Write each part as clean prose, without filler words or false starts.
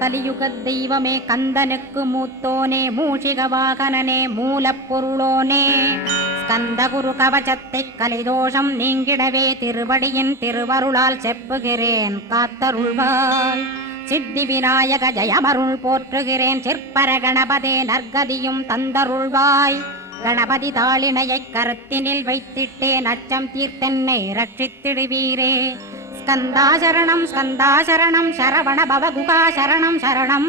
கலியுகத் தெய்வமே கந்தனுக்கு மூத்தோனே மூஷிக வாகனனே மூலப்பொருளோனே ஸ்கந்தகுரு கவசத்தை கலிதோஷம் நீங்கிடவே திருவடியின் திருவருளால் செப்புகிறேன் காத்தருள்வாய். சித்தி விநாயக ஜெயமருள் போற்றுகிறேன் சிற்பர கணபதே நற்கதியும் தந்தருள்வாய். கணபதி தாளினையை கருத்தினில் வைத்திட்டேன் அச்சம் தீர்த்தென்னை ரட்சித்திடுவீரே. ஸ்கந்தாசரணம் ஸ்கந்தாசரணம் சரவண பவகுகா சரணம் சரணம்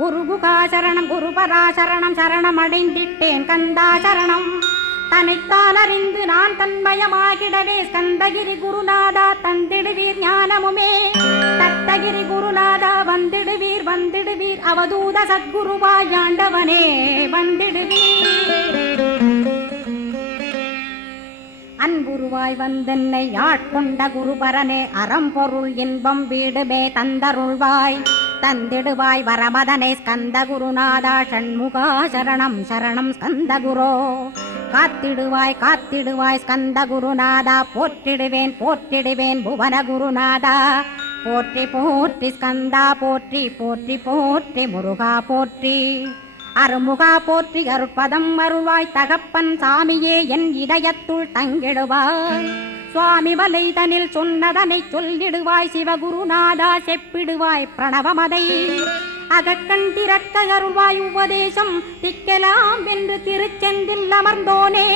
குருகுகா சரணம் குருபராசரணம் சரணம் அடைந்திட்டேன் கந்தாசரணம். தன்னைத்தான் அறிந்து நான் தன்மயமாகிடவே ஸ்கந்தகிரி குருநாதா தந்திடுவீர் ஞானமுமே. தத்தகிரி குருநாதா வந்திடுவீர் வந்திடுவீர் அவதூத சத்குருவாய் ஆண்டவனே வந்திடுவீர். அன்புருவாய் வந்தென்னை ஆட்கொண்ட குருபரனே அறம்பொருள் இன்பம் வீடுமே தந்தருள்வாய். தந்திடுவாய் வரமதனை ஸ்கந்த குருநாதா ஷண்முகா சரணம் சரணம் ஸ்கந்த குரோ. காத்திடுவாய் காத்திடுவாய் ஸ்கந்த குருநாதா போற்றிடுவேன் போற்றிடுவேன் புவன குருநாதா. போற்றி போற்றி ஸ்கந்தா போற்றி போற்றி போற்றி முருகா போற்றி. அருமுகா போற்றி அருட்பதம் அருள்வாய் தகப்பன் சாமியே என் இதயத்துள் தங்கிடுவாய். சுவாமி வலைதனில் சொன்னதனை சொல்லிடுவாய் சிவகுருநாதா செப்பிடுவாய் பிரணவமதை. அகக்கண் திறக்க அருள்வாய் உபதேசம் திக்கலாம் என்று திருச்செந்தில் அமர்ந்தோனே.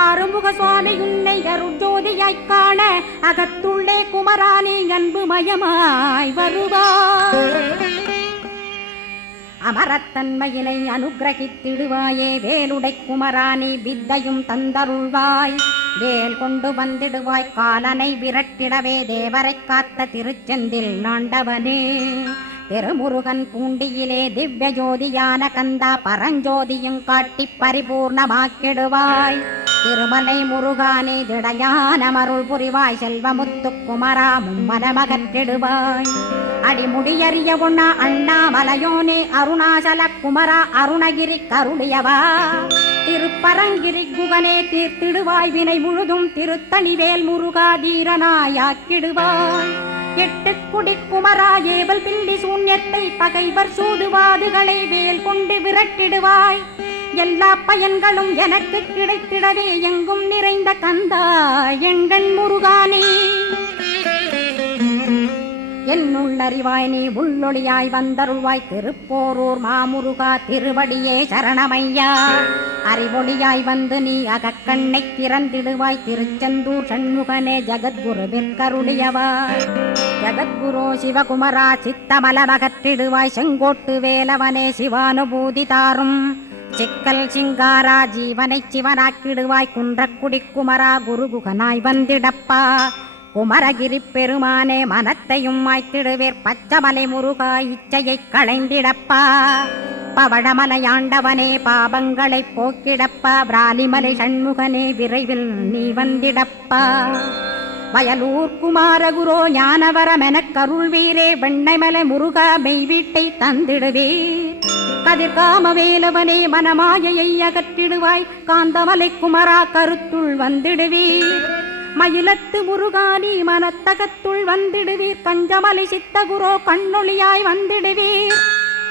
ஆறுமுக சுவாமி உன்னை அருட்ஜோதியாய்க் காண அகத்துள்ளே குமரானி அன்புமயமாய் வருவாய். அமரத்தன்மையினை அனுகிரகித்திடுவாயே வேலுடை குமராணி வித்தையும் தந்தருள்வாய். வேல் கொண்டு வந்திடுவாய் காலனை விரட்டிடவே தேவரை காத்த திருச்செந்தில் ஆண்டவனே. திருமுருகன் பூண்டியிலே திவ்ய ஜோதியான கந்தா பரஞ்சோதியும் காட்டி பரிபூர்ணமாக்கிடுவாய். திருமலை முருகானே திடையான மருள் புரிவாய் செல்வமுத்து குமரா மும்மனமகற்றிடுவாய். அடிமுடியறிய உண்ணா அண்ணாமலையோனே அருணாசல குமரா அருணகிரி கருளியவா. திருப்பரங்கிரி குகனே தீர்த்திடுவாய் வினை முழுதும் திருத்தணிவேல் முருகா தீரனாயாக்கிடுவாய். எட்டு குடி குமரா ஏவல் பில்லி சூன்யத்தை பகைவர் சூதுவாதுகளை வேல் கொண்டு விரட்டிடுவாய். எல்லா பயன்களும் எனக்கு கிடைத்திடவே எங்கும் நிறைந்த கந்தா எங்கன் முருகானே. என்னுள்ளறிவாய் நீ உள்ளொளியாய் வந்தருள்வாய் திருப்போரூர் மாமுருகா திருவடியே சரணமையா. அறிவொளியாய் வந்து நீ அகக்கண்ணை திறந்திடுவாய் திருச்செந்தூர் சண்முகனே ஜகத்குருவிற்கருளியவாய். ஜகத்குரு சிவகுமரா சித்தமலமகற்றிடுவாய் செங்கோட்டு வேலவனே சிவானுபூதி தாரும். சிக்கல் சிங்காரா ஜீவனை சிவனாக்கிடுவாய் குன்றக்குடி குமரா குருகுகனாய் வந்திடப்பா. குமரகிரி பெருமானே மனத்தையும் மாய்த்திடுவேர் பச்சமலை முருகா இச்சையை களைந்திடப்பா. பவழமலையாண்டவனே பாபங்களை போக்கிடப்பா. பிராலிமலை சண்முகனே விரைவில் நீ வந்திடப்பா. வயலூர் குமாரகுரோ ஞானவரமெனக் கருள்வீரே வெண்ணைமலை முருகா மெய் வீட்டை தந்திடுவீர். கதிர்காம வேலவனே மனமாயையை அகற்றிடுவாய் காந்தமலை குமரா கருத்துள் வந்திடுவீர். மயிலத்து முருகானி மனத்தகத்துள் வந்திடுவீர். கஞ்சமலை சித்தகுரோ கண்ணொளியாய் வந்திடுவீர்.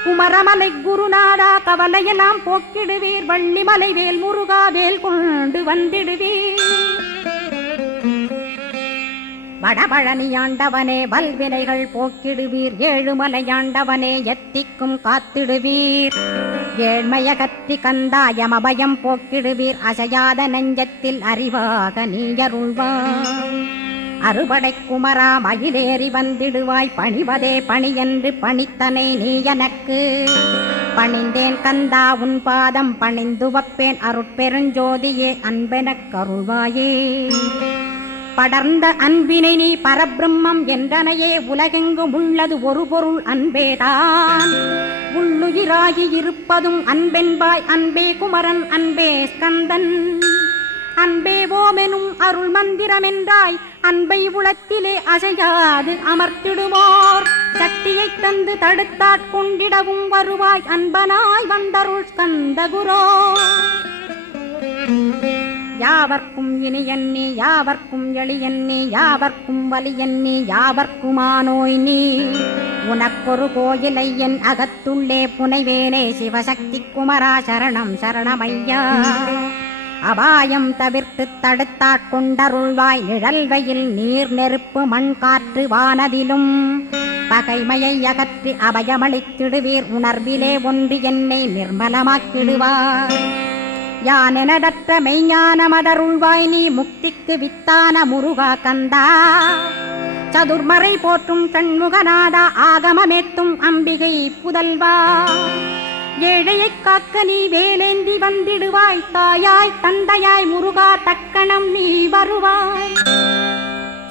குமரமலை குருநாதா கவலையெல்லாம் போக்கிடுவீர். வள்ளிமலை வேல் முருகா வேல் கொண்டு வந்திடுவீர். வடபழனியாண்டவனே வல்வினைகள் போக்கிடுவீர். ஏழுமலையாண்டவனே எத்திக்கும் காத்திடுவீர். ஏழ்மையகத்தி கந்தாயமபயம் போக்கிடுவீர். அசையாத நெஞ்சத்தில் அறிவாக நீயருள்வாய். அறுபடை குமரா மயிலேறி வந்திடுவாய். பணிவதே பணியென்று பணித்தனை நீ எனக்கு. பணிந்தேன் கந்தா உன் பாதம் பணிந்து வப்பேன் அருட்பெருஞ்சோதியே அன்பெனக் கருள்வாயே. படர்ந்த அன்பினை நீ பரபிரம்மம் என்றனையே உலகெங்கும் உள்ளது ஒரு பொருள் அன்பேதான். உள்ளுயிராகி இருப்பதும் அன்பென்பாய் அன்பே குமரன் அன்பே ஸ்கந்தன். அன்பே ஓமெனும் அருள் மந்திரமென்றாய் அன்பை உளத்திலே அசையாது அமர்த்திடுவோர். சக்தியை தந்து தடுத்தாட்கொண்டிடவும் வருவாய் அன்பனாய் வந்தருள் ஸ்கந்த குரோ. யாவர்க்கும் இனியன் நீ யாவர்க்கும் எளியன் நீ யாவர்க்கும் வலியன் நீ யாவர்க்குமானோய் நீ உனக்கொரு கோயிலை என் அகத்துள்ளே புனைவேனே சிவசக்தி குமரா சரணம் சரணமையா அபாயம் தவிர்த்து தடுத்தாட்கொண்டருள்வாய் நிழல் வெயில் நீர் நெருப்பு மண் காற்று வானதிலும் பகைமையை அகற்றி அபயமளித்திடுவீர் உணர்விலே ஒன்று என்னை நிர்மலமாக்கிடுவாய் யானெனதற்ற மெய்ஞானமதருள்வாய் நீ முக்திக்கு வித்தான முருகா கந்தா சதுர்மறை போற்றும் கண்முகநாதா ஆகமமேத்தும் அம்பிகை புதல்வா ஏழையை காக்க நீ வேலேந்தி வந்திடுவாய் தாயாய் தந்தையாய் முருகா தக்கணம் நீ வருவாய்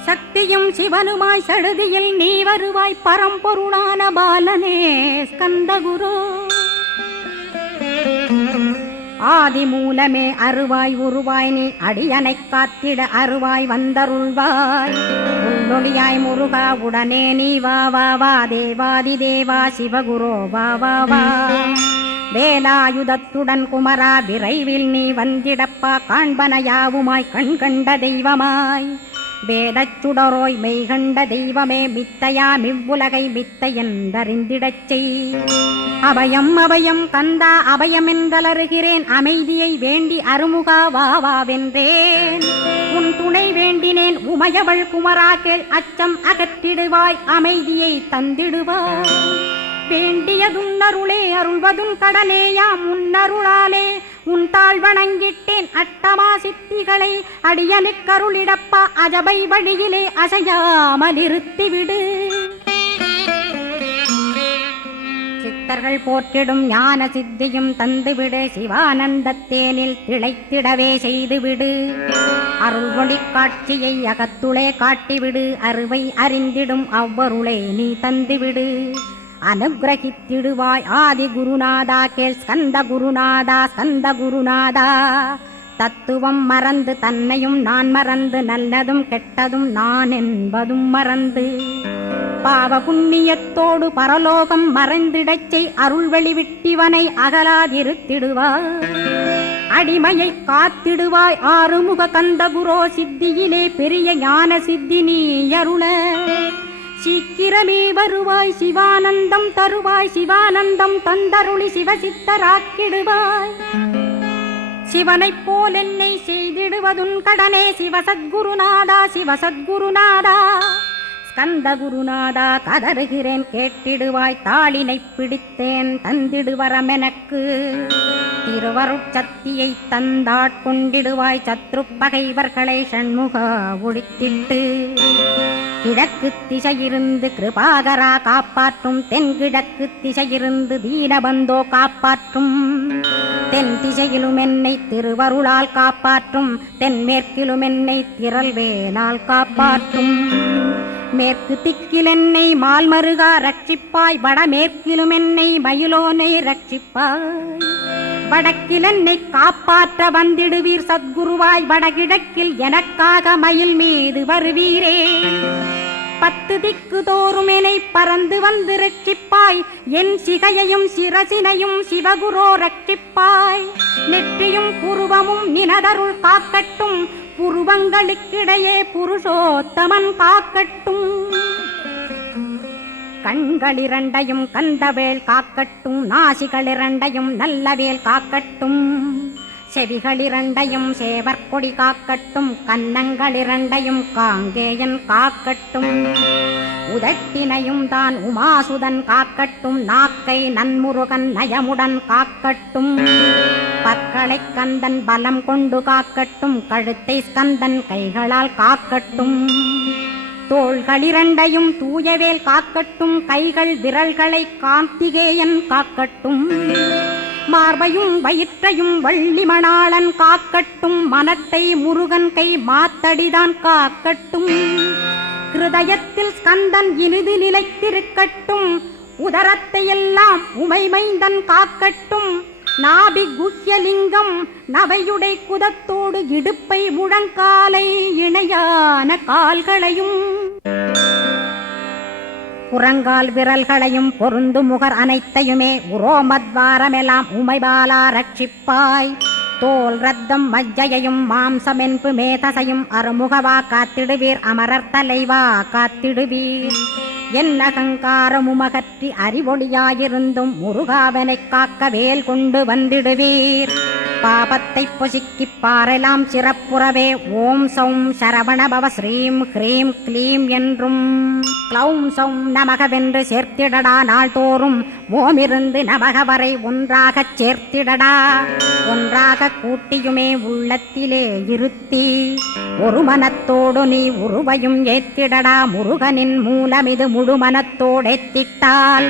சக்தியும் சிவனுமாய் சடுதியில் நீ வருவாய் பரம்பொருளான பாலனே ஸ்கந்தகுரு ஆதி மூலமே அருவாய் உருவாய் நீ அடியனை காத்திட அருவாய் வந்தருள்வாய் உள்ளொளியாய் முருகா உடனே நீ வா வா வா தேவாதி தேவா சிவகுரோ வா வா வா வேலாயுதத்துடன் குமரா விரைவில் நீ வந்திடப்பா காண்பனையாவுமாய் கண் கண்ட தெய்வமாய் வேதச்சுடரோய் மெய்கண்ட தெய்வமே மித்தையா மிவ்வுலகை மித்தை என்றறிந்திடச் செய் அபயம் அபயம் கந்தா அபயமென்றலறுகிறேன் அமைதியை வேண்டி அருமுகா வா வாவென்றேன் உன் துணை வேண்டினேன் உமையவள் குமரா கேள் அச்சம் அகற்றிடுவாய் அமைதியை தந்திடுவாய் வேண்டியதும் அருளே அருள்வதும் கடனேயாம் உன்னருளாலே உன் தாழ் வணங்கிட்டேன் அட்டமா சித்திகளை அடியனுக்கருளிடப்பா அஜபை வழியிலே அசையாமல் இருத்திவிடு சித்தர்கள் போற்றிடும் ஞான சித்தியும் தந்துவிடு சிவானந்தத்தேனில் திளைத்திடவே செய்துவிடு அருள் ஒளி காட்சியை அகத்துளே காட்டிவிடு அருவை அறிந்திடும் அவ்வருளே நீ தந்துவிடு அனுகிரகித்திடுவாய் ஆதி குருநாதா கேள் ஸ்கந்த குருநாதா ஸ்கந்த குருநாதா தத்துவம் மறந்து தன்னையும் நான் மறந்து நல்லதும் கெட்டதும் நான் என்பதும் மறந்து பாவ புண்ணியத்தோடு பரலோகம் மறைந்திடச்சை அருள் வெளிவிட்டிவனை அகலாதிருத்திடுவாய் அடிமையை காத்திடுவாய் ஆறுமுக கந்தகுரோ சித்தியிலே பெரிய ஞான சித்தி நீ அருள சீக்கிரமே வருவாய் சிவானந்தம் தருவாய் சிவானந்தம் தந்தருளி சிவசித்தராக்கிடுவாய் சிவனைப் போல் என்னை செய்திடுவதுன் கடனே சிவசத்குருநாதா சிவசத்குருநாதா ஸ்கந்த குருநாதா கதறுகிறேன் கேட்டிடுவாய் தாளினை பிடித்தேன் தந்திடுவரமெனக்கு திருவருட்சக்தியை தந்தாட்கொண்டிடுவாய் சத்ரு பகைவர்களை சண்முகா ஒழித்திட்டு கிழக்கு திசையிருந்து கிருபாகரா காப்பாற்றும் தென்கிழக்கு திசையிருந்து தீனபந்தோ காப்பாற்றும் தென் திசையிலும் என்னை திருவருளால் காப்பாற்றும் தென்மேற்கிலும் என்னை திரள்வேலால் காப்பாற்றும் மேற்கு திக்கில் என்னை மால்மருகா ரட்சிப்பாய் வடமேற்கிலும் என்னை மயிலோனை ரட்சிப்பாய் வடக்கில் என்னை காப்பாற்ற வந்திடுவீர் சத்குருவாய் வடகிழக்கில் எனக்காக மயில் மீது வருவீரே 10 திக்கு தோறும் என்னை பறந்து வந்து ரட்சிப்பாய் என் சிகையையும் சிரசினையும் சிவகுரோ ரட்சிப்பாய் நெற்றியும் புருவமும் நினதருள் காக்கட்டும் புருவங்களுக்கிடையே புருஷோத்தமன் காக்கட்டும் கண்களிரண்டையும் கந்தவேல் காக்கட்டும் நாசிகளிரண்டையும் நல்லவேல் காக்கட்டும் செவிகளிரண்டையும் சேவற்கொடி காக்கட்டும் கன்னங்களிரண்டையும் காங்கேயன் காக்கட்டும் உதட்டினையும் தான் உமாசுதன் காக்கட்டும் நாக்கை நன்முருகன் நயமுடன் காக்கட்டும் பற்களை கந்தன் பலம் கொண்டு காக்கட்டும் கழுத்தை ஸ்கந்தன் கைகளால் காக்கட்டும் தோள்களிரண்டையும் தூயவேல் காக்கட்டும் கைகள் விரல்களை கார்த்திகேயன் காக்கட்டும் மார்பையும் வயிற்றையும் வள்ளிமணாளன் காக்கட்டும் மனத்தை முருகன் கை மாத்தடிதான் காக்கட்டும் ஹிருதயத்தில் ஸ்கந்தன் இனிது நிலைத்திருக்கட்டும் உதரத்தை எல்லாம் உமைமைந்தன் காக்கட்டும் நாபி குஹ்யலிங்கம் நவையுடை குதத்தோடு இடுப்பை முழங்காலை இணையான கால்களையும் புறங்கால் விரல்களையும் பொருந்து முகர் அனைத்தையுமே உரோமத்வாரமெல்லாம் உமைபாலா ரட்சிப்பாய் தோல் ரத்தம் மஜ்ஜையும் மாம்சமென்பு மேதசையும் அருமுகவா காத்திடுவீர் அமரர் தலைவா காத்திடுவீர் என்ன அகங்காரமுமகற்றி அறிவொளியாயிருந்தும் முருகாவனைக் காக்க வேல் கொண்டு வந்திடுவீர் பாபத்தை பொசுக்கிப் பாரெலாம் சிறப்புறவே ஓம் சௌம் சரவணபவ ஸ்ரீம் ஹ்ரீம் க்ளீம் என்றும் க்ளௌம் சௌம் நமகவென்று சேர்த்திடடா நாள்தோறும் ஓமிருந்து நமக வரை ஒன்றாகச் சேர்த்திடடா ஒன்றாக கூட்டியுமே உள்ளத்திலே இருத்தி ஒரு மனத்தோடு நீ உருவையும் ஏத்திடடா முருகனின் மூலமிது முழு மனத்தோடேத்திட்டால்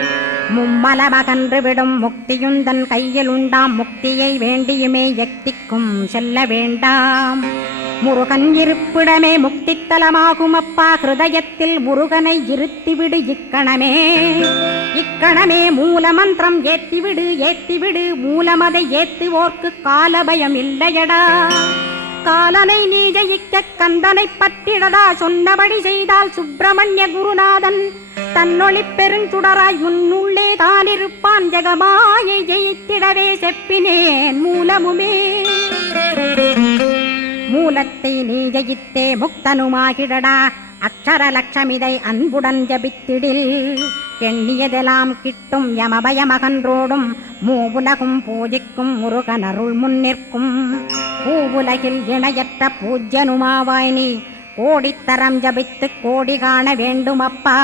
மும்மலமகன்று விடும் முக்தியுந்தன் கையில் உண்டாம் முக்தியை வேண்டியுமே எக்திக்கும் செல்ல வேண்டாம் முருகன் இருப்பிடமே முக்தித்தலமாகும் அப்பா ஹிருதயத்தில் முருகனை இருத்திவிடு இக்கணமே மூலமந்திரம் ஏத்திவிடு மூலமதை ஏத்துவோர்க்கு காலபயம் இல்லையடா காலனை நீ ஜெயிக்க கந்தனை பற்றிடடா சொன்னபடி செய்தால் சுப்பிரமணிய குருநாதன் தன்னொளி பெருஞ்சுடராய் உன்னுள்ளே தானிருப்பான் ஜெகமாயை ஜெயித்திடவே செப்பினேன் மூலமுமே மூலத்தை நீ ஜெயித்தே முக்தனுமாகிடடா அக்ஷர லட்சமிதை அன்புடன் ஜபித்திடில் எண்ணியதெல்லாம் கிட்டும் யமபயமகன்றோடும் மூவுலகும் பூஜிக்கும் முருகனருள் முன்னிற்கும் பூவுலகில் இணையற்ற பூஜ்யனுமாவாய் நீ கோடித்தரம் ஜபித்து கோடி காண வேண்டுமப்பா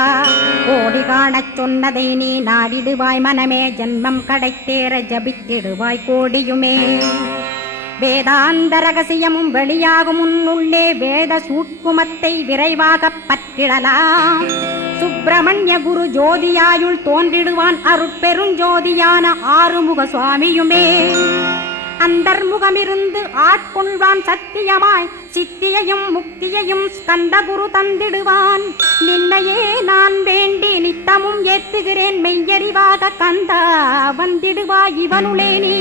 கோடி காணச் சொன்னதை நீ நாடிடுவாய் மனமே ஜென்மம் கடைத்தேற ஜபித்திடுவாய் கோடியுமே வேதாந்த ரகசியமும் வெளியாகும் உன்னுள்ளே வேத சூட்குமத்தை விரைவாகப் பற்றிடலாம் சுப்பிரமணிய குரு ஜோதியாயுள் தோன்றிடுவான் அருட்பெருஞ்சோதியான ஆறுமுக சுவாமியுமே அந்தர்முகமிருந்து ஆட்கொள்வான் சத்தியமாய் சித்தியையும் முக்தியையும் ஸ்கந்த குரு தந்திடுவான் நின்னையே நான் வேண்டி நித்தமும் ஏத்துகிறேன் மெய்யறிவாக கந்தா வந்திடுவாய் இவனுளே நீ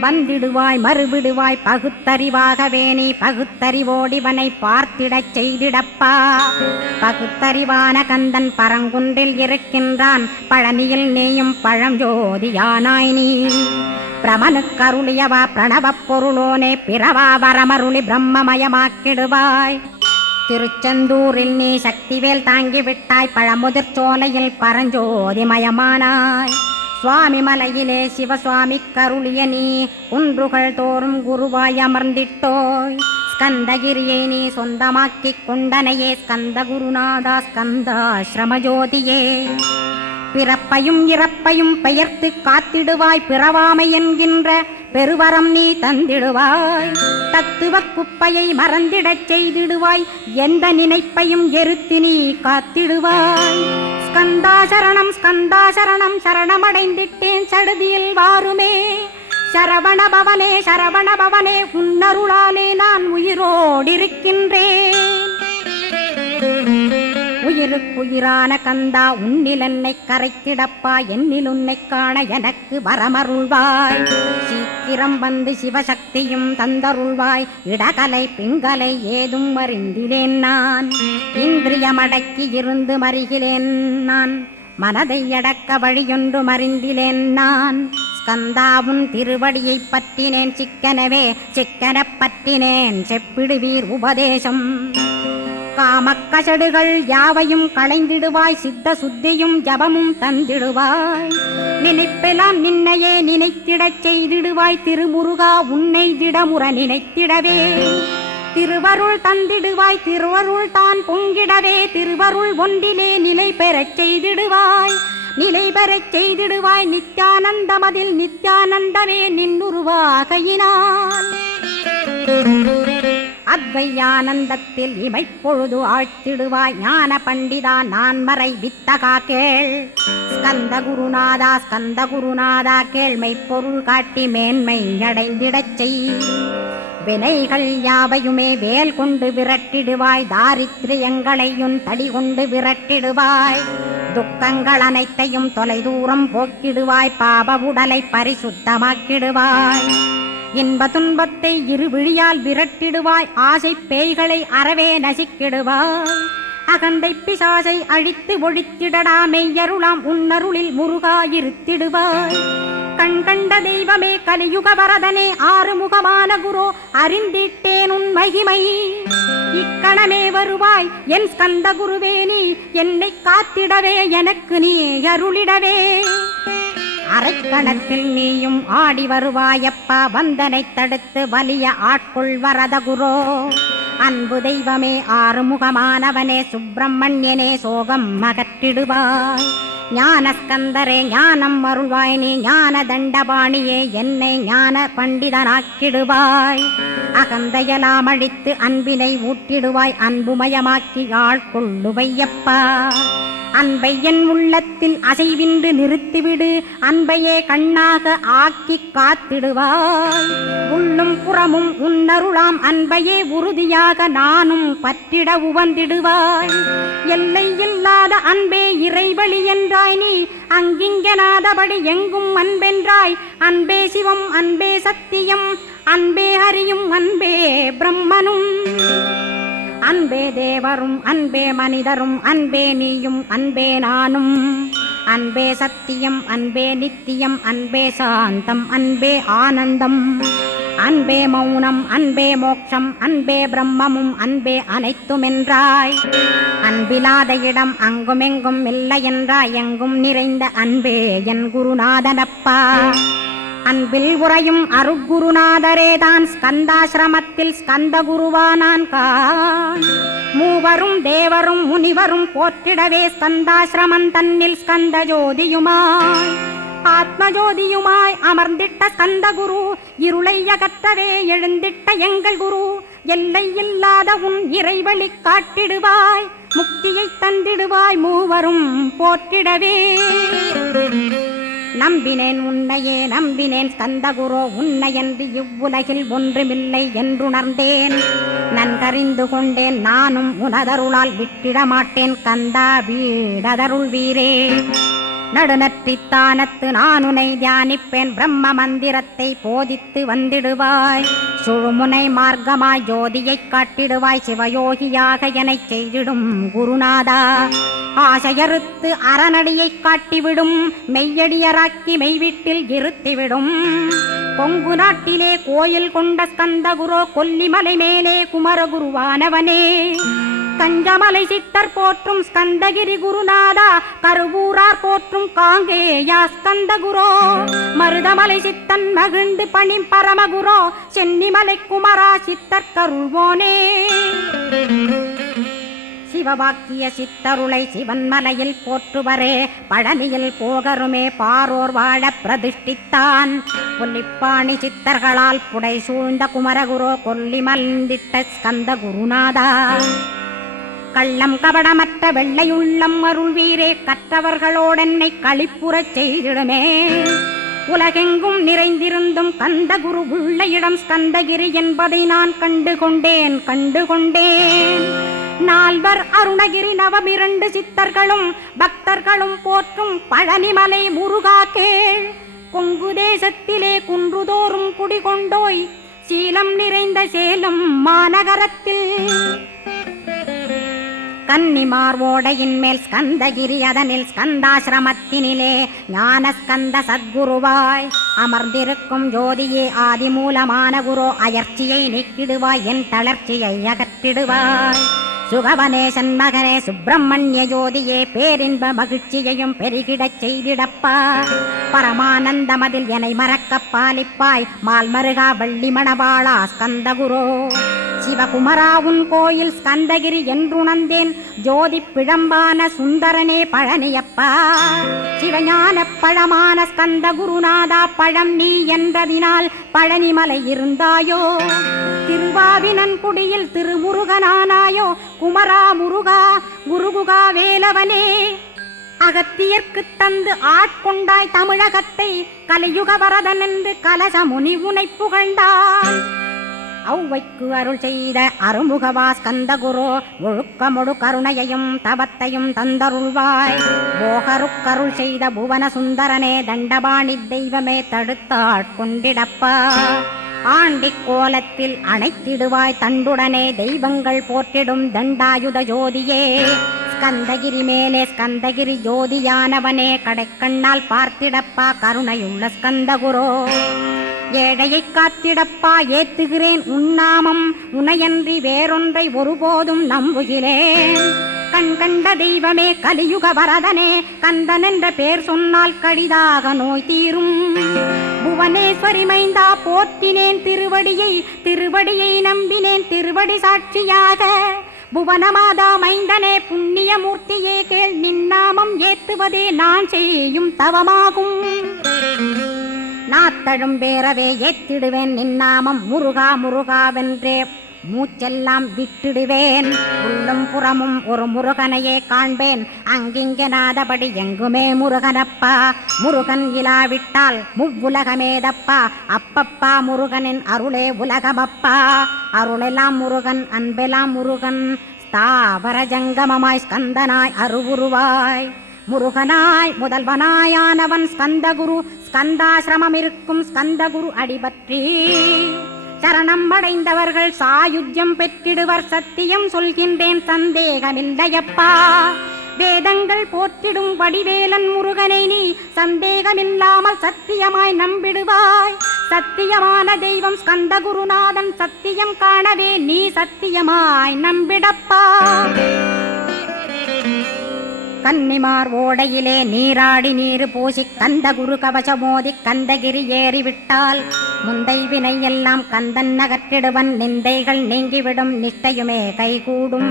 வந்திடுவாய் மறுவிடுவாய் பகுத்தறிவாகவே நீ பகுத்தறிவோடிவனை பார்த்திடச் செய்திடப்பா பகுத்தறிவான கந்தன் பரங்குன்றில் இருக்கின்றான் பழனியில் நீயும் பழஞ்சோதியானாய் நீ பிரமனுக்கருளியவா பிரணவப் பொருளோனே பிறவா வரமருளி பிரம்மமயமாக்கிடுவாய் திருச்செந்தூரில் நீ சக்திவேல் தாங்கிவிட்டாய் பழமுதிர் சோலையில் பரஞ்சோதிமயமானாய் சுவாமி மலையிலே சிவசுவாமி கருளிய நீ குன்றுகள் தோறும் குருவாய் அமர்ந்திட்டோய் ஸ்கந்தகிரியை நீ சொந்தமாக்கிக் கொண்டனையே ஸ்கந்த குருநாதா ஸ்கந்தாஸ்ரமஜோதியே பிறப்பையும் இறப்பையும் பெயர்த்து காத்திடுவாய் பிறவாமை என்கின்ற பெருவரம் நீ தந்திடுவாய் தத்துவ குப்பையை மறந்திடச் செய்திடுவாய் எந்த நினைப்பையும் எரித்து நீ காத்திடுவாய் ஸ்கந்தாசரணம் ஸ்கந்தாசரணம் சரணமடைந்திட்டேன் சடுதியில் வாருமே சரவணபவனே உன்னருளாலே நான் உயிரோடிருக்கின்றேன் உயிருக்குயிரான கந்தா உன்னில் என்னை கரைத்திடப்பா என்னில் உன்னை காண எனக்கு வரமருள்வாய் சீக்கிரம் வந்து சிவசக்தியும் தந்தருள்வாய் இடகலை பிங்கலை ஏதும் அறிந்திலேன் நான் இந்திரியமடக்கி இருந்து மறிகிலேன் நான் மனதை அடக்க வழியொன்று மறிந்திலேன் நான் ஸ்கந்தாவும் திருவடியை பற்றினேன் சிக்கனப் பற்றினேன் செப்பிடுவீர் உபதேசம் காமக்கசடுகள் யாவையும் களைந்திடுவாய் சித்த சுத்தியும் ஜபமும் தந்திடுவாய் நினைப்பெல்லாம் நின்னையே நினைத்திடச் செய்திடுவாய் திருமுருகா உன்னை திடமுற நினைத்திடவே திருவருள் தந்திடுவாய் திருவருள் தான் பொங்கிடவே திருவருள் ஒன்றிலே நிலை பெறச் செய்திடுவாய் நித்யானந்தமதில் நித்யானந்தமே நின்னுருவாகையினால் அத்வையானந்தத்தில் இமைப்பொழுது ஆழ்த்திடுவாய் ஞான பண்டிதா நான் மறை வித்தகா கேள் ஸ்கந்த குருநாதா கேள்மை பொருள் காட்டி மேன்மை அடைந்திடச் செய் வினைகள் யாவையுமே வேல் கொண்டு விரட்டிடுவாய் தாரித்ரியங்களையும் தடி கொண்டு விரட்டிடுவாய் துக்கங்கள் அனைத்தையும் தொலைதூரம் போக்கிடுவாய் பாப உடலை பரிசுத்தமாக்கிடுவாய் இன்ப துன்பத்தை இருவிழியால் விரட்டிடுவாய் ஆசை பேய்களை அறவே நசிக்கிடுவாய் அகந்தை பிசாசை அழித்து ஒழித்திடடா மெய்யருளாம் உன்னருளில் முருகா இருத்திடுவாய் கண் கண்ட தெய்வமே கலியுக வரதனே ஆறுமுகமான குரு அறிந்திட்டேன் உன் மகிமை. இக்கணமே வருவாய் என் ஸ்கந்த குருவே, நீ என்னை காத்திடவே எனக்கு நீ அருளிடவே. அரைக்கணத்தில் நீயும் ஆடி வருவாயப்பா, வந்தனை தடுத்து வலிய ஆட்கொள் வரத குரோ. அன்பு தெய்வமே ஆறுமுகமானவனே சுப்பிரமணியனே சோகம் அகற்றிடுவாய். ஞானஸ்கந்தரே ஞானம் அருள்வாய், நீ ஞான தண்டபாணியே என்னை ஞான பண்டிதனாக்கிடுவாய். அகந்தையலாம் அழித்து அன்பினை ஊட்டிடுவாய், அன்புமயமாக்கி ஆள்கொள்ளுவையப்பா. அன்பை என் உள்ளத்தில் அசைவின்று நிறுத்திவிடு, அன்பையே கண்ணாக ஆக்கி காத்திடுவாய். உள்ளும் புறமும் உன்னருளாம் அன்பையே உறுதியாக நானும் பற்றிட உவந்திடுவாய். எல்லை இல்லாத அன்பே இறைவழி என்றாய் நீ, அங்கிங்கனாதபடி எங்கும் அன்பென்றாய். அன்பே சிவம் அன்பே சத்தியம் அன்பே ஹரியும் அன்பே பிரம்மனும். அன்பே தேவரும் அன்பே மனிதரும் அன்பே நீயும் அன்பே நானும். அன்பே சத்தியம் அன்பே நித்தியம் அன்பே சாந்தம் அன்பே ஆனந்தம். அன்பே மௌனம் அன்பே மோட்சம் அன்பே பிரம்மமும் அன்பே அனைத்துமென்றாய். அன்பிலாத இடம் அங்குமெங்கும் இல்லை என்றாய், எங்கும் நிறைந்த அன்பே என் குருநாதனப்பா. அன்பில் உறையும் அருட்குருநாதரே தான் ஸ்கந்தாசிரமத்தில் ஸ்கந்த குருவானான் கான். மூவரும் தேவரும் முனிவரும் போற்றிடவே ஸ்கந்தாசிரமம் தன்னில் ஸ்கந்த ஜோதியுமாய் ஆத்மஜோதியுமாய் அமர்ந்திட்ட ஸ்கந்த குரு. இருளை அகற்றவே எழுந்திட்ட எங்கள் குரு. எல்லை இல்லாத உன் இறைவழி காட்டிடுவாய், முக்தியை தந்திடுவாய் மூவரும் போற்றிடவே. நம்பினேன் உன்னையே நம்பினேன் ஸ்கந்தகுரோ, உன்னையன்று இவ்வுலகில் ஒன்றுமில்லை என்றுணர்ந்தேன். நன்கறிந்து கொண்டேன் நானும் உனதருளால் விட்டிட மாட்டேன் கந்தா வீடதருள் வீரே. நடுநற்றித்தானத்து நானுனை தியானிப்பேன், பிரம்ம மந்திரத்தை போதித்து வந்திடுவாய். சுழுமுனை மார்க்கமாய் ஜோதியை காட்டிடுவாய், சிவயோகியாக எனச் செய்திடும் குருநாதா. ஆசையறுத்து அறநடியை காட்டிவிடும், மெய்யடியராக்கி மெய்வீட்டில் இருத்திவிடும். கொங்கு நாட்டிலே கோயில் கொண்ட ஸ்கந்தகுரோ, கொல்லிமலை மேலே குமரகுருவானவனே. கஞ்சமலை சித்தர் போற்றும் ஸ்கந்தகிரி குருநாதா, கருவூரார் போற்றும் காங்கேயா ஸ்கந்தகுரோ. மருதமலை சித்தன் மகிழ்ந்து பணி பரமகுரோ, சென்னிமலை குமரா சித்தர் கருள்வோனே. சிவவாக்கிய சித்தருளை சிவன்மலையில் போற்றுவரே, பழனியில் போகருமே பாரோர் வாழ பிரதிஷ்டித்தான். கொல்லிப்பாணி சித்தர்களால் புடை சூழ்ந்த குமரகுரோ, கொல்லிமல்ந்திட்ட ஸ்கந்த குருநாதா. கள்ளம் கபடமற்ற வெள்ளையுள்ளம் அருள் வீரே, கற்றவர்களோடென்னை களிப்புறச் செய்திடுமே. உலகெங்கும் நிறைந்திருந்தும் கந்த குரு உள்ள இடம் ஸ்கந்தகிரி என்பதை நான் கண்டுகொண்டேன். நால்வர் அருணகிரி நவமிரண்டு சித்தர்களும் பக்தர்களும் போற்றும் பழனிமலை முருகா கேள். கொங்கு தேசத்திலே குன்றுதோறும் குடிகொண்டோய், சீலம் நிறைந்த சேலம் மாநகரத்தில். கன்னிமார் ஓடையின் மேல் ஸ்கந்தகிரி, அதனில் ஸ்கந்தாசிரமத்தினிலே ஞான ஸ்கந்த சத்குருவாய் அமர்ந்திருக்கும் ஜோதியே ஆதிமூலமான குரு. அயர்ச்சியை நீக்கிடுவாய், என் தளர்ச்சியை அகற்றிடுவாய். சுகவனேசன் மகனே சுப்பிரமணிய ஜோதியே, பேரின்ப மகிழ்ச்சியையும் பெருகிடச் செய்திடப்பா. பரமானந்தமதில் என்னை மறக்க பாலிப்பாய், மால்மருகா வள்ளி மணவாளா ஸ்கந்தகுரோ. சிவகுமரா உன் கோயில் ஸ்கந்தகிரி என்றுணர்ந்தேன், ஜோதி பிழம்பான சுந்தரனே பழனியப்பா. சிவஞான பழமான ஸ்கந்த குருநாதா, பழம் நீ என்றதினால் பழனிமலை இருந்தாயோ. திருவாவினன்குடியில் திருமுருகனானாயோ, குமரா முருகா குருகுகா வேலவனே. அகத்தியர்க்கு தந்து ஆட்கொண்டாய் தமிழகத்தை, கலியுக வரதன் என்று கலசமுனி உனை புகழ்ந்தாள். ஔவைக்கு அருள் செய்த அருமுகவா ஸ்கந்தகுரோ, ஒழுக்கமொடு கருணையையும் தவத்தையும் தந்தருள்வாய். போகருக்கருள் செய்த புவன சுந்தரனே, தண்டபாணி தெய்வமே தடுத்தாட்கொண்டிடப்பா. ஆண்டி கோலத்தில் அணைத்திடுவாய் தண்டுடனே, தெய்வங்கள் போற்றிடும் தண்டாயுத ஜோதியே. ஸ்கந்தகிரி மேலே ஸ்கந்தகிரி ஜோதியானவனே கடைக்கண்ணால் பார்த்திடப்பா கருணையுள்ள ஸ்கந்தகுரோ. ஏழையை காத்திடப்பா ஏத்துகிறேன் உன்னாமம், உனையன்றி வேறொன்றை ஒருபோதும் நம்புகிறேன். கண் கண்ட தெய்வமே கலியுக வரதனே, கந்தன் என்ற பேர் சொன்னால் கடிதாக நோய் தீரும். புவனேஸ்வரி மைந்தா போற்றினேன் திருவடியை, திருவடியை நம்பினேன் திருவடி சாட்சியாக. புவனமாதா மைந்தனே புண்ணியமூர்த்தியே கேள், நின்னாமம் ஏத்துவதே நான் செய்யும் தவமாகும். நாத்தழும் பேரவே ஏத்திடுவேன் நின்னாமம், முருகா முருகாவென்றே மூச்செல்லாம் விட்டிடுவேன். உள்ளும் புறமும் ஒரு முருகனையே காண்பேன், அங்கிங்கனாதபடி எங்குமே முருகனப்பா. முருகன் இலாவிட்டால் முவ்வுலகமேதப்பா, அப்பப்பா முருகனின் அருளே உலகமப்பா. அருளெல்லாம் முருகன், அன்பெல்லாம் முருகன், ஸ்தாவர ஜங்கமமாய் ஸ்கந்தனாய் அருவுருவாய். முருகனாய் முதல்வனாயானவன் ஸ்கந்தகுரு, ஸ்கந்தாசிரமம் இருக்கும் ஸ்கந்தகுரு அடிபற்றி சரணம் அடைந்தவர்கள் சாயுஜ்யம் பெற்றிடுவர். சத்தியம் சொல்கின்றேன் சந்தேகமில்லையப்பா. வேதங்கள் போற்றிடும் வடிவேலன் முருகனை நீ சந்தேகமில்லாமல் சத்தியமாய் நம்பிடுவாய். சத்தியமான தெய்வம் ஸ்கந்தகுருநாதன், சத்தியம் காணவே நீ சத்தியமாய் நம்பிடப்பா. கன்னிமார் ஓடையிலே நீராடி நீர் பூசி கந்தகுரு கவசமோதி கந்தகிரி ஏறிவிட்டால் முந்தை வினை எல்லாம் கந்தன் நகற்றிடுவன். நிந்தைகள் நீங்கிவிடும், நிஷ்டையுமே கைகூடும்.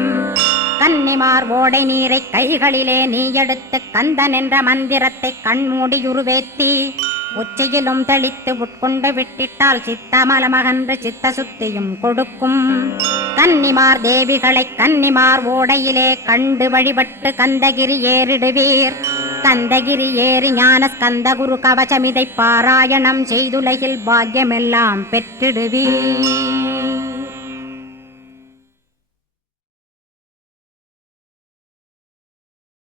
கன்னிமார் ஓடை நீரை கைகளிலே நீ எடுத்து கந்தன் என்ற மந்திரத்தை கண்மூடியுருவேத்தி உச்சியிலும் தெளித்து உட்கொண்டு விட்டிட்டால் சித்தமலமகன்று சித்த சுத்தியும் கொடுக்கும். கன்னிமார் தேவிகளை கன்னிமார் ஓடையிலே கண்டு வழிபட்டு கந்தகிரி ஏறிடுவீர். கந்தகிரி ஏறி ஞான ஸ்கந்தகுரு கவசமிதை பாராயணம் செய்துலகில் பாக்கியமெல்லாம் பெற்றிடுவீர்.